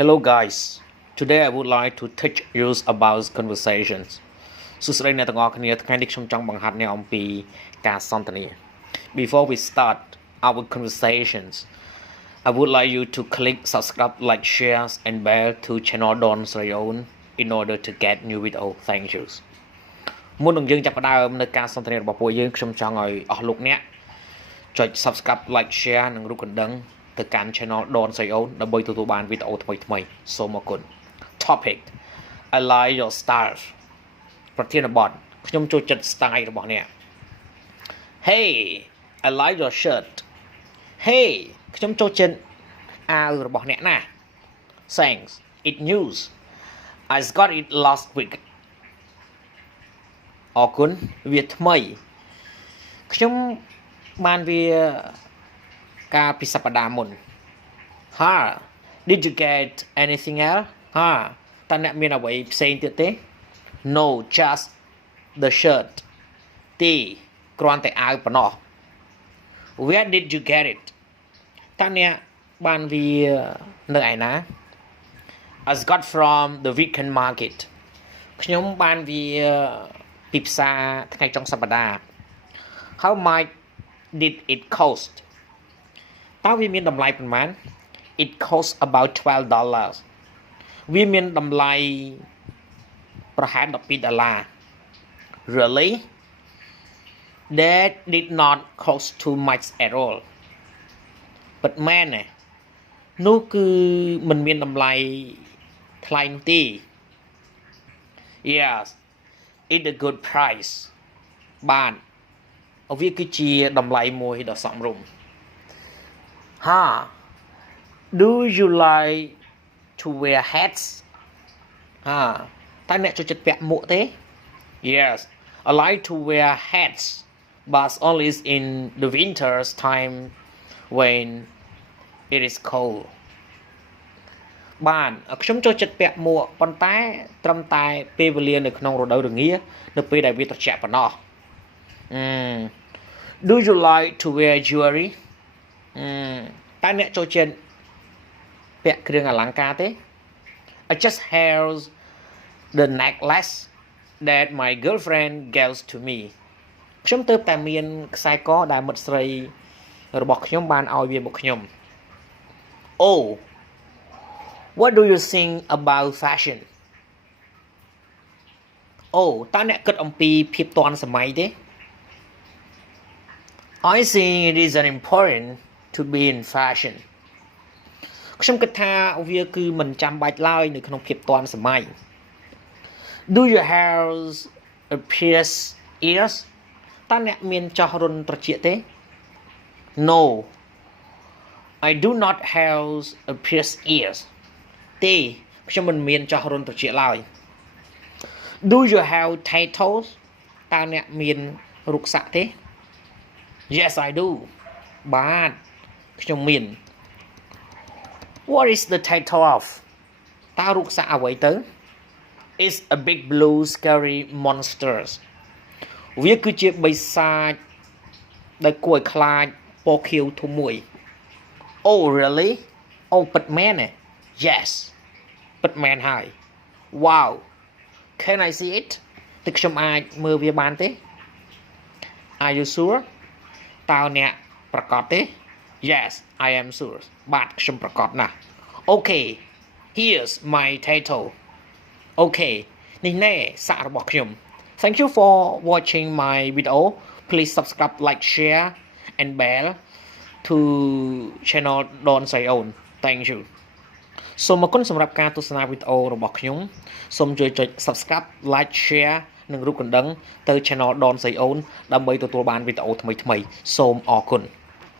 Hello guys, today I would like to teach you about conversations. សួស្តីអ្នកទាំងអស់គ្នាថ្ងៃនេះខ្ញុំចង់បង្ហាត់អ្នកអំពីការសន្ទនា Before we start our conversations, I would like you to click subscribe, like, share and bell to channel Don Sreyoun in order to get new video. Thank you. មុននឹងយើងចាប់ផ្ដើមនៅការសន្ទនារបស់ពួកយើងខ្ញុំចង់ឲ្យអស់លោកអ្នកចុច subscribe, like, share និងរូបកណ្ដឹងទៅកាន់ channel Don Sreyoun ដើម្បីទទួលបានវីដេអូថ្មីៗសូមអរគុណ Topic I like your style ប្រធានបទខ្ញុំចូលចិត្ត style របស់អ្នក Hey I like your shirt Hey ខ្ញុំចូលចិត្តអាវរបស់អ្នកណា Thanks it news I got it last week អរគុណវាថ្មីខ្ញុំបានវាកាលពីសប្តាហ៍មុន Ha did you get anything else Ha តើអ្នកមានអ្វីផ្សេងទៀតទេ No just the shirt ទេគ្រាន់តែអាវប៉ុណ្ណោះ Where did you get it តើអ្នកបានវានៅឯណា I got from the weekend market ខ្ញុំបានវាពីផ្សារថ្ងៃចុងសប្តាហ៍ How much did it cost តើវាមានតម្លៃប៉ុន្មាន It cost about $12 វាមានតម្លៃប្រហែល$12 Really That did not cost too much at all ពិតមែនទេនោះគឺមិនមានតម្លៃថ្លៃនោះទេ Yes it's a good price បានវាគឺជាតម្លៃមួយដ៏សមរម្យ Ha Do you like to wear hats តើអ្នកចូលចិត្តពាក់មួកទេ Yes I like to wear hats but only in the winter's time when it is cold បានខ្ញុំចូលចិត្តពាក់មួកប៉ុន្តែត្រឹមតែពេលវេលានៅក្នុងរដូវរងានៅពេលដែលវាត្រជាក់ប៉ុណ្ណោះ Do you like to wear jewelry តើអ្នកចូលចិត្តពាក់គ្រឿងអលង្ការទេ I just have the necklace that my girlfriend gave to me ខ្ញុំទើបតែមានខ្សែកដែលមិត្តស្រីរបស់ខ្ញុំបានឲ្យវាមកខ្ញុំ Oh What do you think about fashion អូតើអ្នកគិតអំពីភាពទាន់សម័យទេ I think it is important to be in fashion ខ្ញុំគិតថាវាគឺមិនចាំបាច់ឡើយនៅក្នុងភាពទាន់សម័យ Do you have a pierced ears តើអ្នកមានចោះរន្ធត្រចៀកទេ No I do not have a pierced ears ទេខ្ញុំមិនមានចោះរន្ធត្រចៀកឡើយ Do you have tattoos តើអ្នកមានរូបសាក់ទេ Yes I do បាទខ្ញុំមាន What is the tattoo of តើរូបសាក់អ្វីទៅ It's a big blue scary monsters វាគឺជាបិសាចដែលគួរឲ្យខ្លាចពណ៌ខៀវធំមួយ Oh really អូពិតមែនទេ Yes ពិតមែនហើយ Wow Can I see it តែខ្ញុំអាចមើលវាបានទេ Are you sure តើអ្នកប្រកាសទេ Yes I am sure បាទខ្ញុំប្រកាសណាស់ Okay here's my tattoo Okay នេះណែសាក់របស់ខ្ញុំ Thank you for watching my video please subscribe like share and bell to channel Don Sreyoun Thank you សូមអរគុណសម្រាប់ការទស្សនាវីដេអូរបស់ខ្ញុំសូមជួយចុច subscribe like share និងរូបកណ្ដឹងទៅ channel Don Sreyoun ដើម្បីទទួលបានវីដេអូថ្មីៗសូមអរគុណ